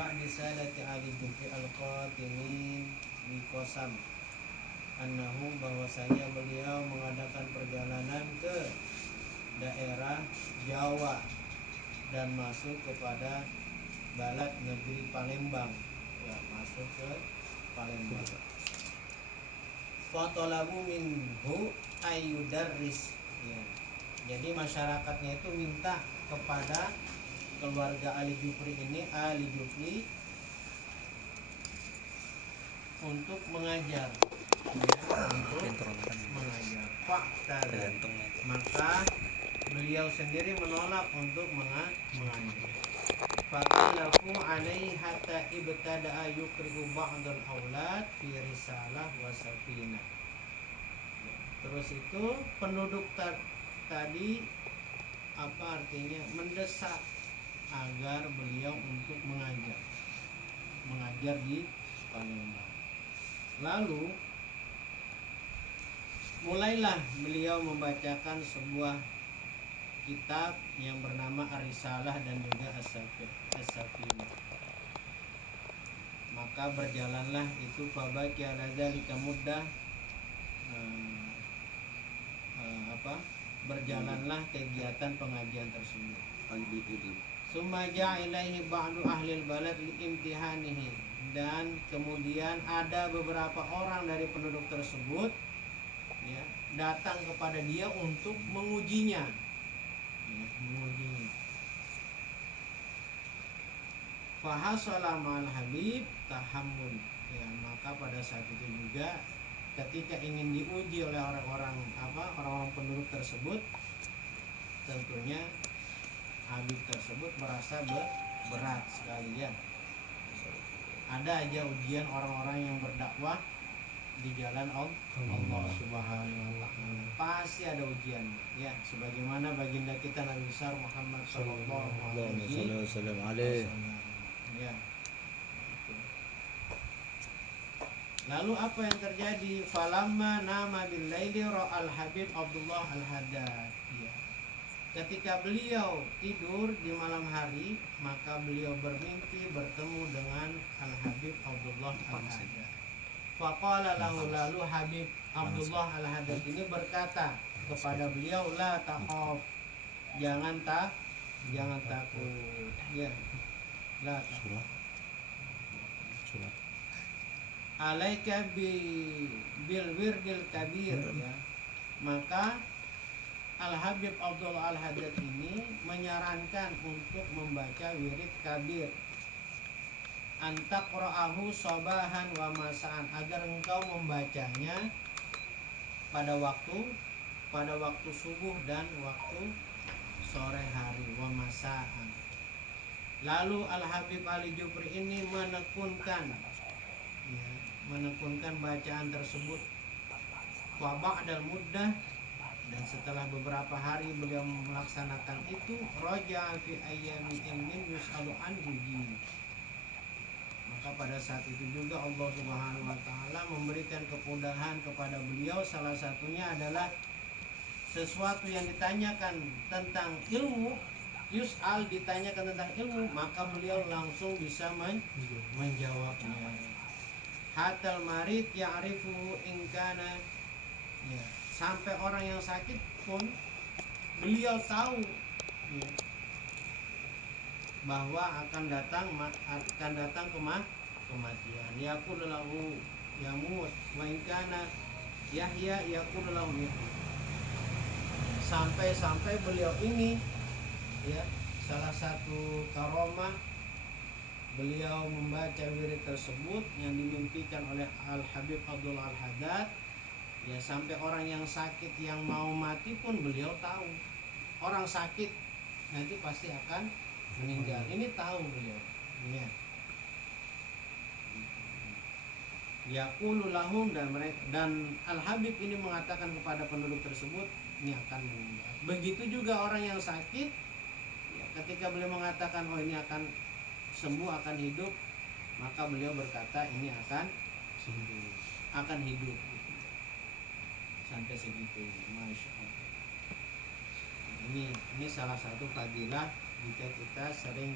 ba'di sadati Ali Jufi al-Qatimin di Qasam annahu bahwasanya beliau mengadakan perjalanan ke daerah Jawa dan masuk kepada balad negeri Palembang, ya, masuk ke Palembang. Fatolabu minhu ayyudarris, ya. Jadi masyarakatnya itu minta kepada keluarga Ali Jufri ini, Ali Jufri, untuk mengajar, ya, untuk mengajar. Fakta, maka beliau sendiri menolak untuk mengajar. Faqalafu alaihi hatta ibtada'a yukrihu ba'dal aulad fi risalah wa safinah. Terus itu penduduk tadi apa artinya mendesak agar beliau untuk mengajar di Palembang. Lalu mulailah beliau membacakan sebuah kitab yang bernama Ar-Risalah dan juga As-Safinah. Maka berjalanlah itu fabaki ala dzalika muddah, berjalanlah kegiatan pengajian tersebut. Summa ja'a ilaihi ba'du ahlil balad liimtihanihi, dan kemudian ada beberapa orang dari penduduk tersebut, ya, datang kepada dia untuk mengujinya. Fahasala ma'al habib tahammun, ya, maka pada saat itu juga ketika ingin diuji oleh orang-orang penduduk tersebut, tentunya habib tersebut merasa berat sekali, ya. Ada aja ujian orang-orang yang berdakwah di jalan Allah Subhanahu wa ta'ala. Pasti ada ujian, ya, sebagaimana baginda kita Nabi besar Muhammad sallallahu alaihi wasallam. Ya. Lalu apa yang terjadi? Falamma nama bil laili ra'al Habib Abdullah Al-Haddad. Ya. Ketika beliau tidur di malam hari, maka beliau bermimpi bertemu dengan Al-Habib Abdullah Al-Haddad. Faqala lahu, lalu Habib Abdullah Al-Haddad ini berkata kepada beliau, la takhaf, jangan takut, ya. La takhaf. Alaika bil wirdil kabir, ya. Maka Al-Habib Abdullah Al-Haddad ini menyarankan untuk membaca wirid kabir, antaqra'ahu sabahan wa masaan, agar engkau membacanya pada waktu subuh dan waktu sore hari, wa masaan. Lalu Al-Habib Ali Jufri ini menekunkan bacaan tersebut. Wa ba'dal muddah, dan setelah beberapa hari beliau melaksanakan itu, raja'a fi ayyamin min yus'alu anhu. Maka pada saat itu juga Allah Subhanahu wa ta'ala memberikan kemudahan kepada beliau. Salah satunya adalah sesuatu yang ditanyakan tentang ilmu, yus'al, ditanyakan tentang ilmu, maka beliau langsung bisa menjawabnya. Hatal marid ya'rifu ingkana, ya, sampai orang yang sakit pun beliau tahu, ya, bahwa akan datang kematian. Yaqulu lahu yamut wa in kana yahya yaqulu lahu yahya. Sampai beliau ini, ya, salah satu karomah beliau membaca wirid tersebut yang dimimpikan oleh Al-Habib Abdullah Al-Haddad, ya, sampai orang yang sakit yang mau mati pun beliau tahu. Orang sakit nanti pasti akan meninggal, ini tahu beliau, ya. Yaqulu lahum, dan Al-Habib ini mengatakan kepada penduduk tersebut, ini akan meninggal. Begitu juga orang yang sakit, ya, ketika beliau mengatakan, oh ini akan sembuh, akan hidup, maka beliau berkata ini akan hidup. Sampai segitu, masya Allah. Ini salah satu fadilah jika kita sering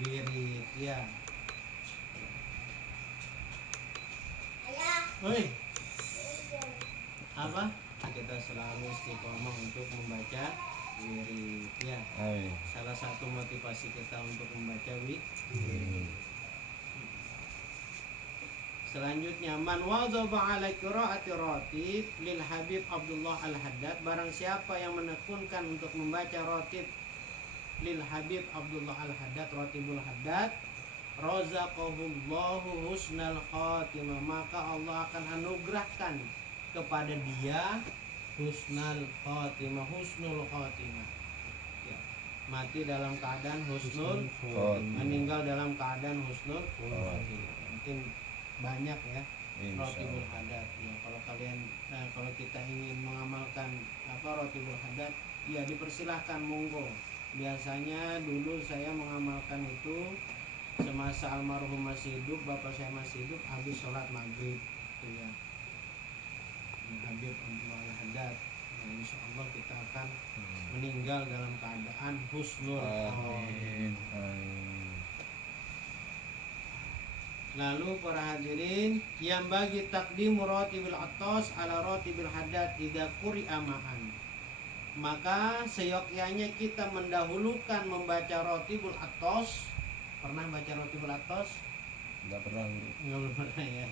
wirid ya. Woi, apa? Kita selalu istiqomah untuk membaca wirid ya. Salah satu motivasi kita untuk membaca wirid. Selanjutnya, man wadhaba ala qiraati ratib lil Habib Abdullah Al-Haddad, barang siapa yang menekunkan untuk membaca ratib lil Habib Abdullah Al-Haddad, Ratibul Haddad, razaqahullahu husnal khatimah, maka Allah akan anugerahkan kepada dia husnul khatimah, husnul khatimah ya. Mati dalam keadaan husnul khatimah, meninggal dalam keadaan husnul khatimah. Mungkin banyak ya Ratibul Haddad ya. Kalau kalian kalau kita ingin mengamalkan Ratibul Haddad ya, dipersilahkan, monggo. Biasanya dulu saya mengamalkan itu semasa almarhum masih hidup, bapak saya masih hidup, habis sholat maghrib gitu ya. Habib Abdullah Al-Haddad, nah, insya Allah kita akan meninggal dalam keadaan husnul khatimah. Lalu para hadirin, yang bagi takdim ratibil atas ala ratibil haddad idza quri'a ma'an, maka seyogyanya kita mendahulukan membaca rotibul atas. Pernah baca rotibul atas? Enggak pernah. Enggak pernah ya.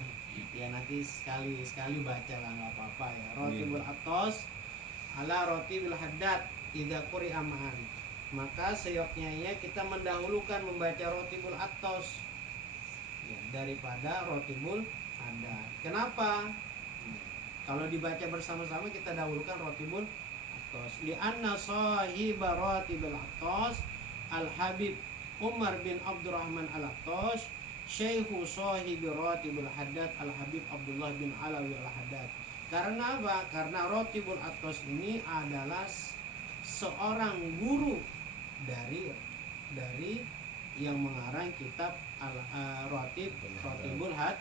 Ya nanti sekali baca lah, nggak apa-apa ya. Rotibul atas ala rotibul haddad idza quri'a ma'an, maka seyogyanya kita mendahulukan membaca rotibul atas ya, daripada rotibul haddad. Kenapa? Kalau dibaca bersama-sama kita dahulukan rotibul atas. Li'anna sahiba rotibul atas Al-Habib Umar bin Abdurrahman Al-Attas, syekhu sahibi Ratibul Haddad Al-Habib Abdullah bin Alawi Al-Haddad. Karena apa? Karena Ratibul Attas ini adalah seorang guru dari yang mengarang kitab Ratibul Haddad,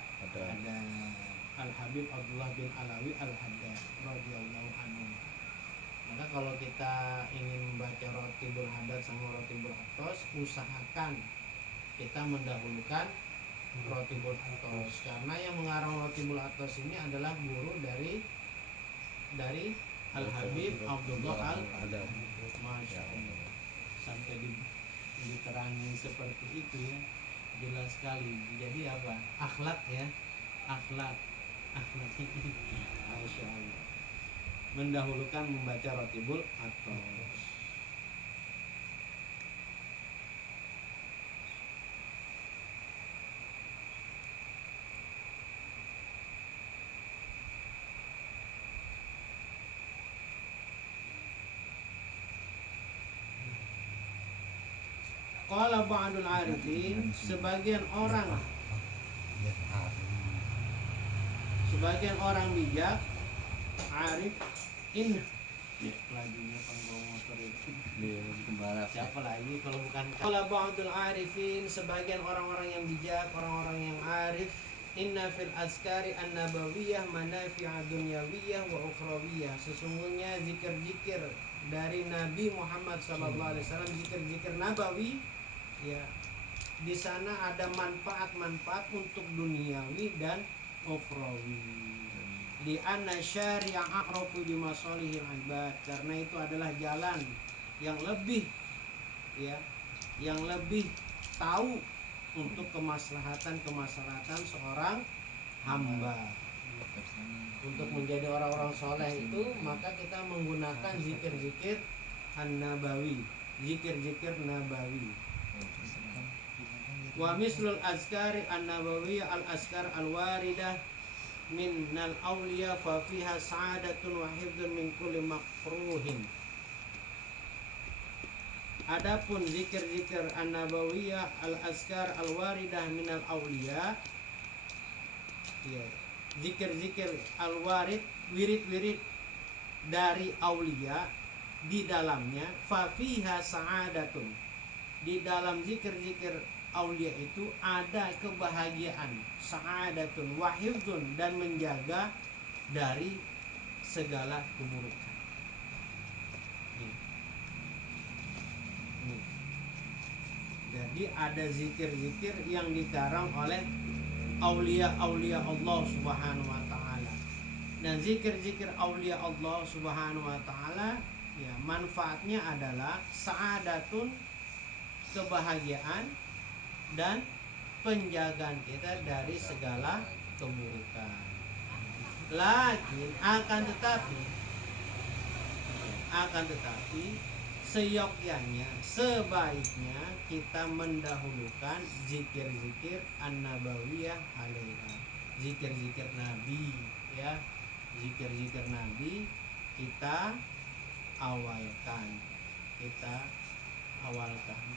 Al-Habib Abdullah bin Alawi Al-Haddad radhiyallahu anhu. Maka kalau kita ingin membaca Ratibul Haddad sama Ratibul Attas, usahakan kita mendahulukan Ratibul Attas, karena yang mengarang Ratibul Attas ini adalah guru dari Al-Habib Abdullah Al-Haddad. Masya Allah, sampai diterangin seperti itu ya, jelas sekali. Jadi apa? Akhlak ya, akhlak ini Masya Allah, mendahulukan membaca Ratibul Attas. Qala ba'dul arifin, sebagian orang bijak, arif, lagunya penggawa motor itu. Siapa lagi kalau bukan qala ba'dul arifin, sebagian orang-orang yang bijak, orang-orang yang arif, inna fil azkari an-nabawiyah manafi'a dunyawiyah wa ukhrawiyah, sesungguhnya zikir-zikir dari Nabi Muhammad sallallahu alaihi wasallam, zikir-zikir nabawi ya, di sana ada manfaat-manfaat untuk duniawi dan ukhrawi. Di anna syari'a a'rafu bi masalihil ibad, karena itu adalah jalan yang lebih ya, yang lebih tahu untuk kemaslahatan seorang hamba. Untuk menjadi orang-orang soleh itu maka kita menggunakan zikir-zikir an-nabawi, zikir-zikir nabawi. Wa mislul azkari an-nabawiyah al-azkar al-waridah minnal awliya fa fiha sa'adatun wa hifdzun min kulli makruhin. Adapun zikir-zikir an-nabawiyah al-azkar al-waridah minal awliya ya, zikir-zikir al-warid, wirid-wirid dari aulia, di dalamnya fa fiha sa'adatun, di dalam zikir-zikir aulia itu ada kebahagiaan, sa'adatun wa hifdzun, dan menjaga dari segala keburukan. Dari Jadi ada zikir-zikir yang dikarang oleh aulia-aulia Allah Subhanahu wa taala. Dan zikir-zikir aulia Allah Subhanahu wa taala ya manfaatnya adalah sa'adatun, kebahagiaan, dan penjagaan kita dari segala keburukan. Lakin akan tetapi seyogyanya, sebaiknya kita mendahulukan zikir-zikir an-nabawiyah alaiha, zikir-zikir Nabi ya, zikir-zikir Nabi kita awalkan.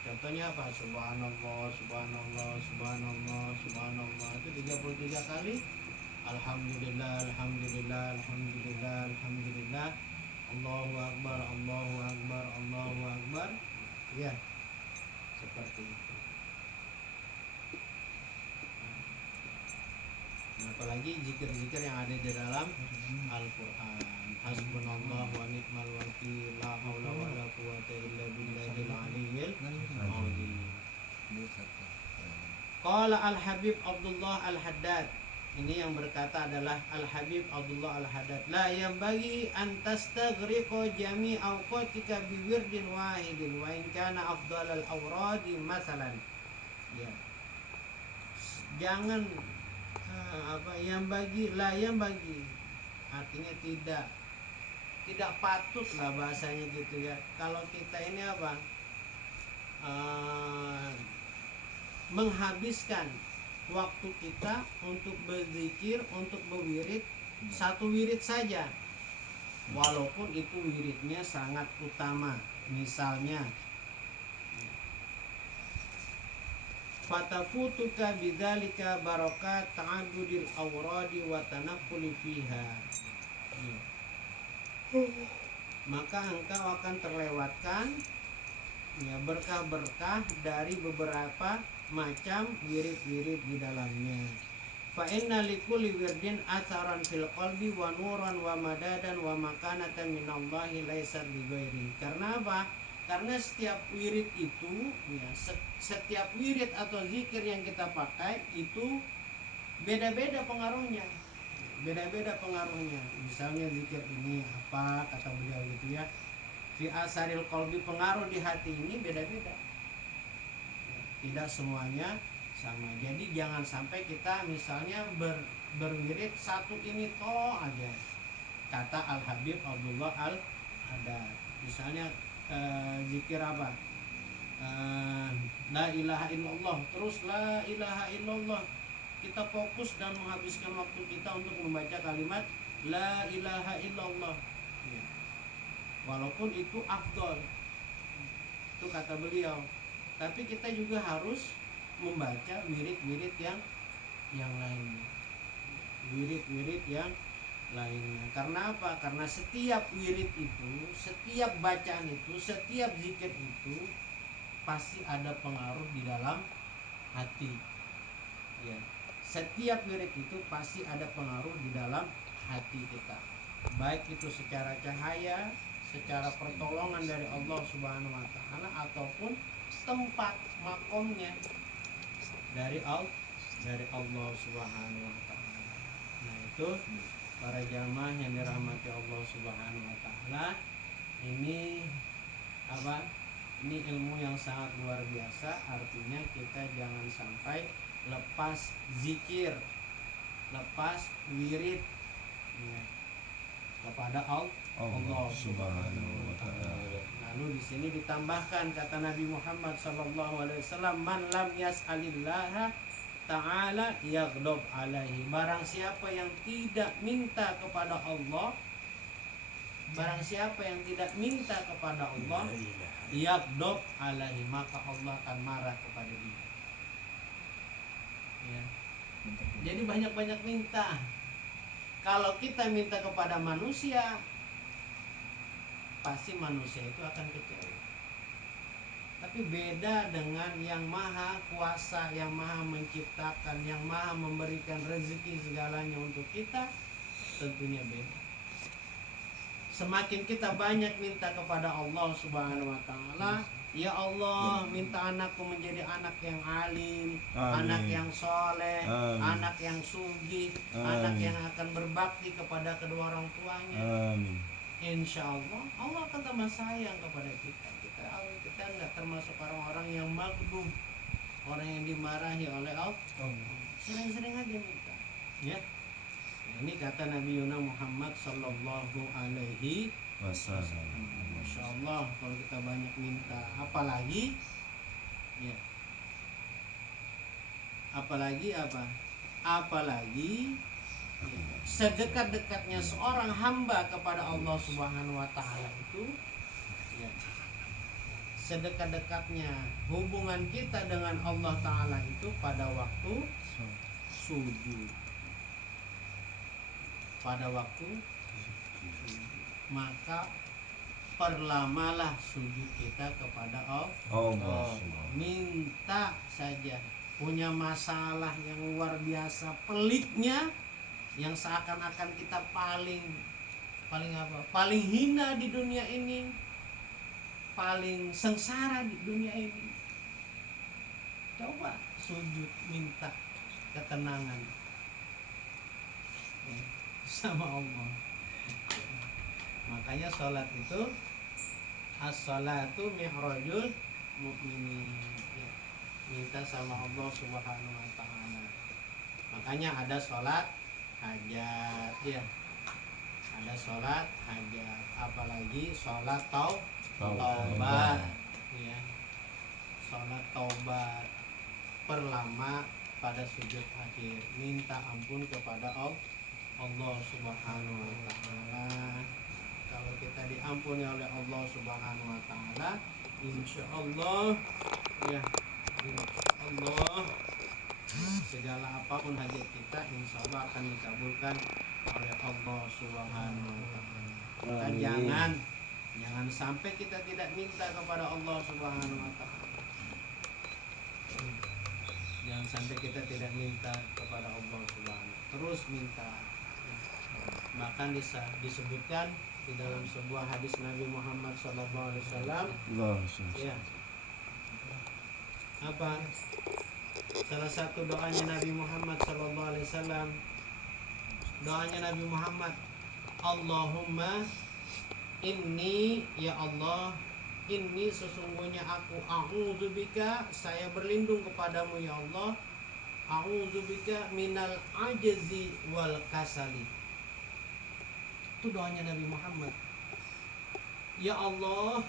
Contohnya apa? Subhanallah, subhanallah, subhanallah, subhanallah itu 33 kali. Alhamdulillah, alhamdulillah, alhamdulillah, alhamdulillah. Allahu akbar, Allahu akbar, Allahu akbar. Ya, seperti itu. Nah, apalagi zikir-zikir yang ada di dalam Al-Qur'an. Hasbunallah wa ni'mal wakil, la haula wa la quwwata illa billahil aliyyil azim. Qala Al-Habib Abdullah Al-Haddad. Ini yang berkata adalah Al-Habib Abdullah Al-Haddad. La yanbaghi an tastaghriqa jami' awqatika bi wirdin wahidin wa in kana afdalal awradi masalan. Ya. Jangan yang bagi artinya tidak patut lah bahasanya gitu ya. Kalau kita ini menghabiskan waktu kita untuk berzikir, untuk berwirid, satu wirid saja, walaupun itu wiridnya sangat utama. Misalnya fatafutuka bidzalika barakat ta'addudil awradi wa tanaqquli fiha, maka engkau akan terlewatkan ya berkah-berkah dari beberapa macam wirid-wirid di dalamnya. Fa inna likulli wirdin atharan fil qalbi wa nuran wa madadan wa makanatan minallahi laisa li ghairi. Karena apa? Karena setiap wirid itu ya, setiap wirid atau zikir yang kita pakai itu beda-beda pengaruhnya. Misalnya zikir ini apa kata beliau gitu ya. Fi asaril qalbi, pengaruh di hati ini beda-beda. Tidak semuanya sama. Jadi jangan sampai kita misalnya berwirid satu ini toh aja. Kata Al-Habib Abdullah Al-Haddad. Misalnya zikir apa? La ilaha illallah, terus la ilaha illallah. Kita fokus dan menghabiskan waktu kita untuk membaca kalimat la ilaha illallah. Ya. Walaupun itu afdol. Itu kata beliau. Tapi kita juga harus membaca wirid-wirid yang lainnya. Wirid-wirid yang lainnya. Karena apa? Karena setiap wirid itu, setiap bacaan itu, setiap zikir itu pasti ada pengaruh di dalam hati. Ya. Setiap wirid itu pasti ada pengaruh di dalam hati kita. Baik itu secara cahaya, secara pertolongan dari Allah Subhanahu wa taala, ataupun tempat makomnya dari Allah Subhanahu wa taala. Nah, itu para jamaah yang dirahmati Allah Subhanahu wa taala, ini ini ilmu yang sangat luar biasa. Artinya kita jangan sampai lepas zikir, lepas wirid ya, kepada Allah Subhanahu wa taala. Lalu di sini ditambahkan kata Nabi Muhammad SAW, man lam yas'alillaha ta'ala yaghdab alaihi. Barang siapa yang tidak minta kepada Allah, barang siapa yang tidak minta kepada Allah, yaghdab alaihi, maka Allah akan marah kepada dia. Ya. Jadi banyak-banyak minta. Kalau kita minta kepada manusia, pasti manusia itu akan kecewa. Tapi beda dengan yang maha kuasa, yang maha menciptakan, yang maha memberikan rezeki segalanya untuk kita, tentunya beda. Semakin kita banyak minta kepada Allah Subhanahu wa taala, Ya Allah, minta anakku menjadi anak yang alim, Amin. anak yang soleh, Amin. anak yang sugih, anak yang akan berbakti kepada kedua orang tuanya. Amin. Insya Allah akan tambah sayang kepada kita. Kita nggak termasuk orang-orang yang maghdub, orang yang dimarahi oleh Allah. Sering-sering aja minta, ya. Ini kata Nabi Muhammad Sallallahu Alaihi Wasallam. Masya Allah, kalau kita banyak minta, apalagi ya, apalagi ya, sedekat-dekatnya seorang hamba kepada Allah Subhanahu Wa Taala itu, ya, sedekat-dekatnya hubungan kita dengan Allah Taala itu pada waktu sujud, maka perlamalah sujud kita kepada Allah. Minta saja. Punya masalah yang luar biasa pelitnya, yang seakan-akan kita paling hina di dunia ini, paling sengsara di dunia ini. Coba sujud minta ketenangan sama Allah. Makanya sholat itu as-sholatu mi'rajul mu'minin, ya, minta sama Allah Subhanahu Wa Taala. Makanya ada sholat hajat, ya, ada sholat hajat, apalagi sholat taubat, ya, sholat taubat perlama pada sujud akhir, minta ampun kepada Allah Subhanahu Wa Taala. Kalau kita diampuni oleh Allah Subhanahu Wa Taala, insya Allah, ya, insya Allah segala apapun hajat kita insya Allah akan dikabulkan oleh Allah Subhanahu Wa Taala. Maka jangan sampai kita tidak minta kepada Allah Subhanahu Wa Taala. Jangan sampai kita tidak minta kepada Allah Subhanahu, terus minta. Bahkan disebutkan di dalam sebuah hadis Nabi Muhammad SAW, ya, apa salah satu doanya Nabi Muhammad SAW, doanya Nabi Muhammad, Allahumma inni, ya Allah, inni sesungguhnya aku, a'udzubika, saya berlindung kepadamu ya Allah, a'udzubika minal ajzi wal kasali. Itu doanya Nabi Muhammad. Ya Allah,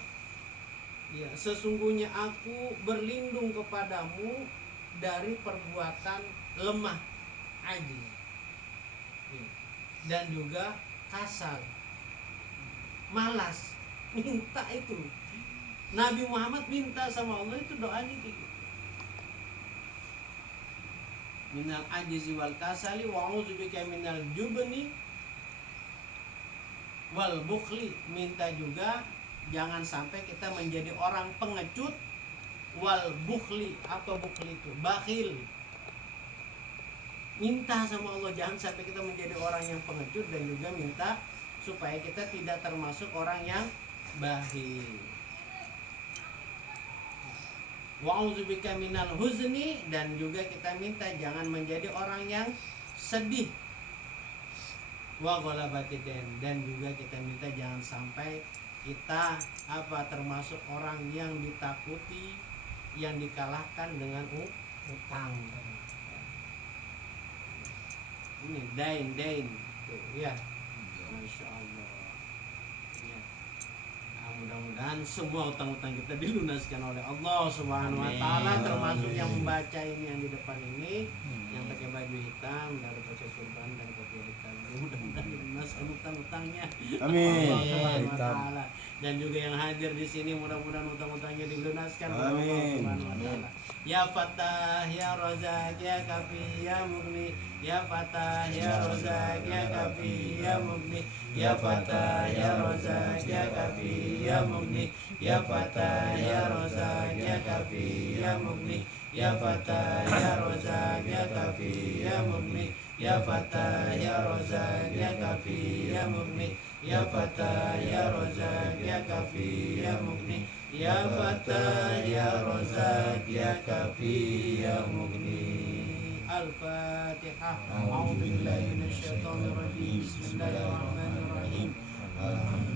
ya, sesungguhnya aku berlindung kepadamu dari perbuatan lemah, ajiz, ya, dan juga kasal, malas. Minta itu Nabi Muhammad minta sama Allah, itu doanya gitu. Minal ajizi wal kasali wa a'udzubika minal jubni wal bukhli. Minta juga jangan sampai kita menjadi orang pengecut, wal bukhli, apa bukhli itu? Bakhil. Minta sama Allah jangan sampai kita menjadi orang yang pengecut, dan juga minta supaya kita tidak termasuk orang yang bakhil. Wa'udzubika minal huzni, dan juga kita minta jangan menjadi orang yang sedih. Wa ghalabatid, dan juga kita minta jangan sampai kita termasuk orang yang ditakuti, yang dikalahkan dengan utang. Ini dain tuh, ya, Masya Allah, ya. Nah, mudah-mudahan semua utang-utang kita dilunaskan oleh Allah Subhanahu Wa Taala, termasuk yang membaca ini yang di depan ini, yang pakai baju hitam, dari pakai surban dan kopiah hitam. Mudah-mudahan dilunaskan utang-utangnya. Amin. Allah Subhanahu Wa Taala. Dan juga yang hadir di sini mudah-mudahan utang-utangnya dilunaskan oleh Allah Subhanahu Wa Taala. Ya Fatah, ya Razak, ya Kafi, ya Mughni, ya Fatah, ya Razak, ya Kafi, ya Mughni, ya Fatah, ya Razak, ya Kafi, ya Mughni, ya Fatah, ya Razak, ya Kafi, ya Mughni, ya Fatah, ya Razak, ya Kafi, ya Mughni, ya Fatah, ya Razak, ya Kafi, ya Mughni, ya Fatah, ya Razak, ya Kafi, ya Mughni, Ya Fattah ya Razak ya Kafi ya Mughni. Al-Fatihah. A'udzu billahi minasyaitonir rajim. Bismillahirrahmanirrahim.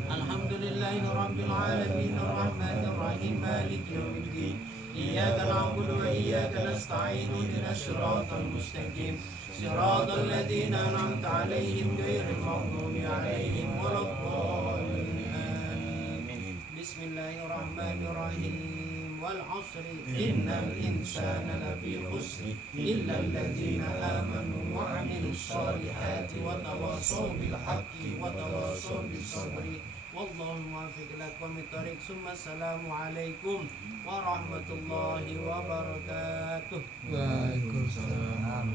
Alhamdulillahi rabbil alamin arrahmanir rahim maliki yaumiddin. Iyyaka na'budu wa iyyaka nasta'in ihdinas siratal mustaqim. Siratal ladzina an'amta 'alaihim ghairil maghdubi 'alaihim waladdallin. Amin. Bismillahirrahmanirrahim. Wal 'asri innal insana lafi khusr illa alladzina amanu wa 'amilus solihati wa tawassaw bil haqqi wa tawassaw bis sabri. Wallahu muwaffiq ila aqwamit thoriq. Assalamualaikum warahmatullahi wabarakatuh. Waalaikumsalam.